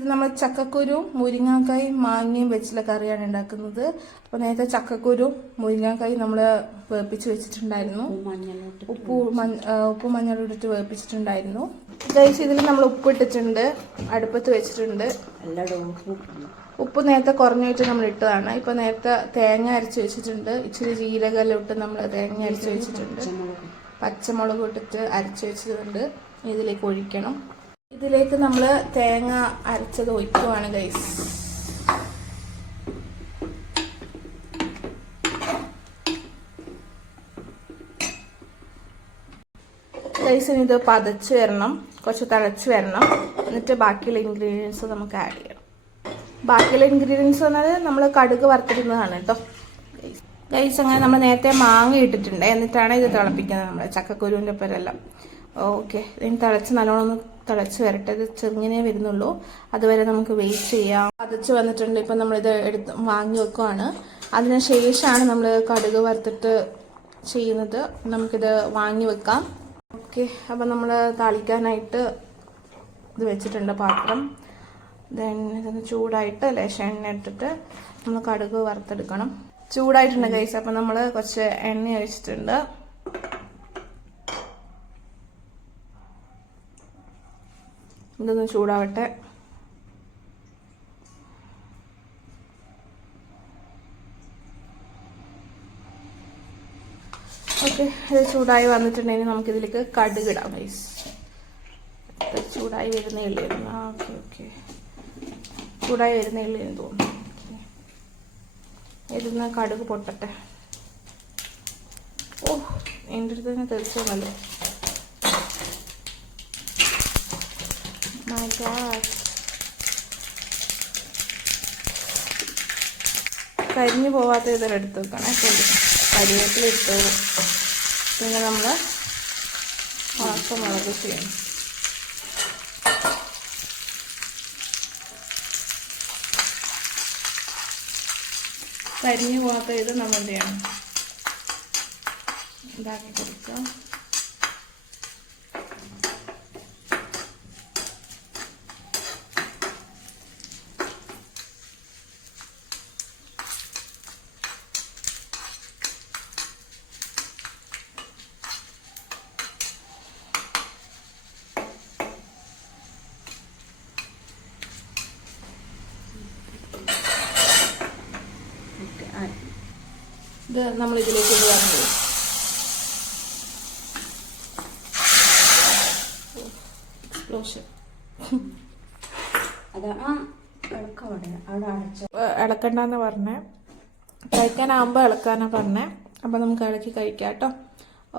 ഇത് നമ്മൾ ചക്കക്കുരും മുരിങ്ങാക്കായും മാങ്ങയും വെച്ചുള്ള കറിയാണ് ഉണ്ടാക്കുന്നത്. അപ്പോൾ നേരത്തെ ചക്കക്കുരും മുരിങ്ങാക്കായും നമ്മൾ വേപ്പിച്ച് വെച്ചിട്ടുണ്ടായിരുന്നു. ഉപ്പും മഞ്ഞളും ഇട്ടിട്ട് വേപ്പിച്ചിട്ടുണ്ടായിരുന്നു. ഗൈസ് ഇതിൽ നമ്മൾ ഉപ്പ് ഇട്ടിട്ടുണ്ട്, അടുപ്പത്ത് വെച്ചിട്ടുണ്ട്. ഉപ്പ് നേരത്തെ കുറഞ്ഞിട്ട് നമ്മൾ ഇട്ടതാണ്. ഇപ്പൊ നേരത്തെ തേങ്ങ അരച്ച് വെച്ചിട്ടുണ്ട്. ഇച്ചിരി ജീരകെല്ലാം ഇട്ട് നമ്മൾ തേങ്ങ അരച്ച് വെച്ചിട്ടുണ്ട്. പച്ചമുളക് ഇട്ടിട്ട് അരച്ച് വെച്ചിട്ടുണ്ട്. ഇതിലേക്ക് ഒഴിക്കണം. ഇതിലേക്ക് നമ്മൾ തേങ്ങ അരച്ചത് ഒഴിക്കുവാണ് ഗൈസ്. ഗൈസിന് ഇത് പതച്ച് വരണം, കുറച്ച് തിളച്ച് വരണം. എന്നിട്ട് ബാക്കിയുള്ള ഇൻഗ്രീഡിയൻസ് നമുക്ക് ആഡ് ചെയ്യണം. ബാക്കിയുള്ള ഇൻഗ്രീഡിയൻസ് പറഞ്ഞാൽ നമ്മൾ കടുക് വറുത്തിടുന്നതാണ് കേട്ടോ ഗൈസ്. അങ്ങനെ നമ്മൾ നേരത്തെ മാങ്ങ ഇട്ടിട്ടുണ്ട്, എന്നിട്ടാണ് ഇത് തിളപ്പിക്കുന്നത് നമ്മൾ ചക്കക്കുരുവിൻ്റെ ഒപ്പരെല്ലാം. ഓക്കെ, ഇതിന് തിളച്ച് നല്ലോണം ഒന്ന് തിളച്ച് വരട്ടെ. ഇത് ചെറുങ്ങനെ വരുന്നുള്ളൂ, അതുവരെ നമുക്ക് വെയിറ്റ് ചെയ്യാം. പതച്ച് വന്നിട്ടുണ്ട്. ഇപ്പം നമ്മളിത് എടുത്ത് വാങ്ങി വെക്കുവാണ്. അതിനുശേഷമാണ് നമ്മൾ കടുക് വറുത്തിട്ട് ചെയ്യുന്നത്. നമുക്കിത് വാങ്ങി വെക്കാം. ഓക്കെ, അപ്പം നമ്മൾ താളിക്കാനായിട്ട് ഇത് വെച്ചിട്ടുണ്ട് പാത്രം. ദെൻ ഇതൊന്ന് ചൂടായിട്ട് ലേശം എണ്ണ ഇട്ടിട്ട് നമ്മൾ കടുക് വറുത്തെടുക്കണം. ചൂടായിട്ടുണ്ട് ഗൈസ്. അപ്പം നമ്മൾ കുറച്ച് എണ്ണ ഒഴിച്ചിട്ടുണ്ട്. ഇതൊന്ന് ചൂടാവട്ടെ. ഓക്കെ, ഇത് ചൂടായി വന്നിട്ടുണ്ടെങ്കിൽ നമുക്കിതിലേക്ക് കടുക് ഇടാം ഗൈസ്. ചൂടായി വരുന്നേ ഉള്ളായിരുന്നു. ഓക്കെ ഓക്കെ, ചൂടായി വരുന്നേ ഉള്ളെന്ന് തോന്നുന്നു. ഇതിന്ന് കടുക് പൊട്ടട്ടെ. ഓ, എൻ്റെ അടുത്ത് തന്നെ തെറിച്ചോന്നല്ലോ. My God. കരിഞ്ഞു പോവാത്ത ഇതെല്ലാം എടുത്ത് വെക്കണേ. കരിവേപ്പില ഇട്ടു. പിന്നെ നമ്മൾ ഉണക്കമുളക് ചെയ്യണം. കരിഞ്ഞു പോകാത്ത ഇത് നമ്മൾ എന്ത് ചെയ്യണം, ഇതാക്കി കൊടുക്കാം. ഇത് നമ്മൾ ഇതിലേക്ക് ഇടുകയാണെങ്കിൽ എക്സ്പ്ലോഷൻ. ഇളക്കണ്ടെന്ന് പറഞ്ഞേ, കഴിക്കാനാകുമ്പോൾ ഇളക്കാനാണ് പറഞ്ഞേ. അപ്പം നമുക്ക് ഇളക്കി കഴിക്കാം കേട്ടോ.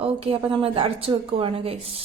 ഓക്കെ, അപ്പം നമ്മൾ ഇത് അടച്ചു വെക്കുവാണ് ഗൈസ്.